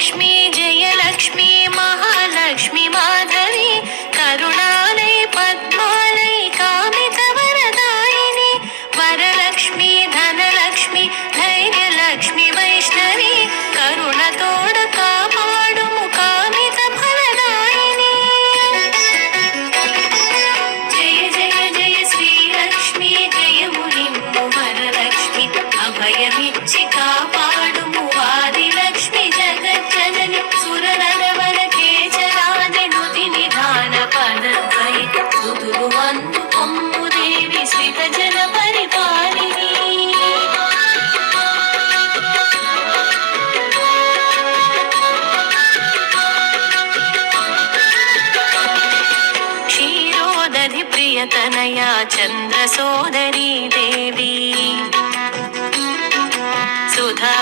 लक्ष्मी जयलक्ष्मी महालक्ष्मी माधवी करुणालय पद्मालय कामितवरदायिनी वरलक्ष्मी धनलक्ष्मी धैर्यलक्ष्मी वैष्णवी करुणतोड कापाडुमु कामित फलदायिनी जय जय जय श्रीलक्ष्मी जय मुनिम्मु वरलक्ष्मी अभयमिच्छि कापाडुमु आदिलक्ष्मी जगज्जननि सुरनरवरकेचरानि नुति निधान पदद्वै सुदुरु वन्दु कोम्मु देवी श्रितजन परिपालिनी क्षीरोदधि प्रियतनया चन्द्रसोदरी देवी सुधा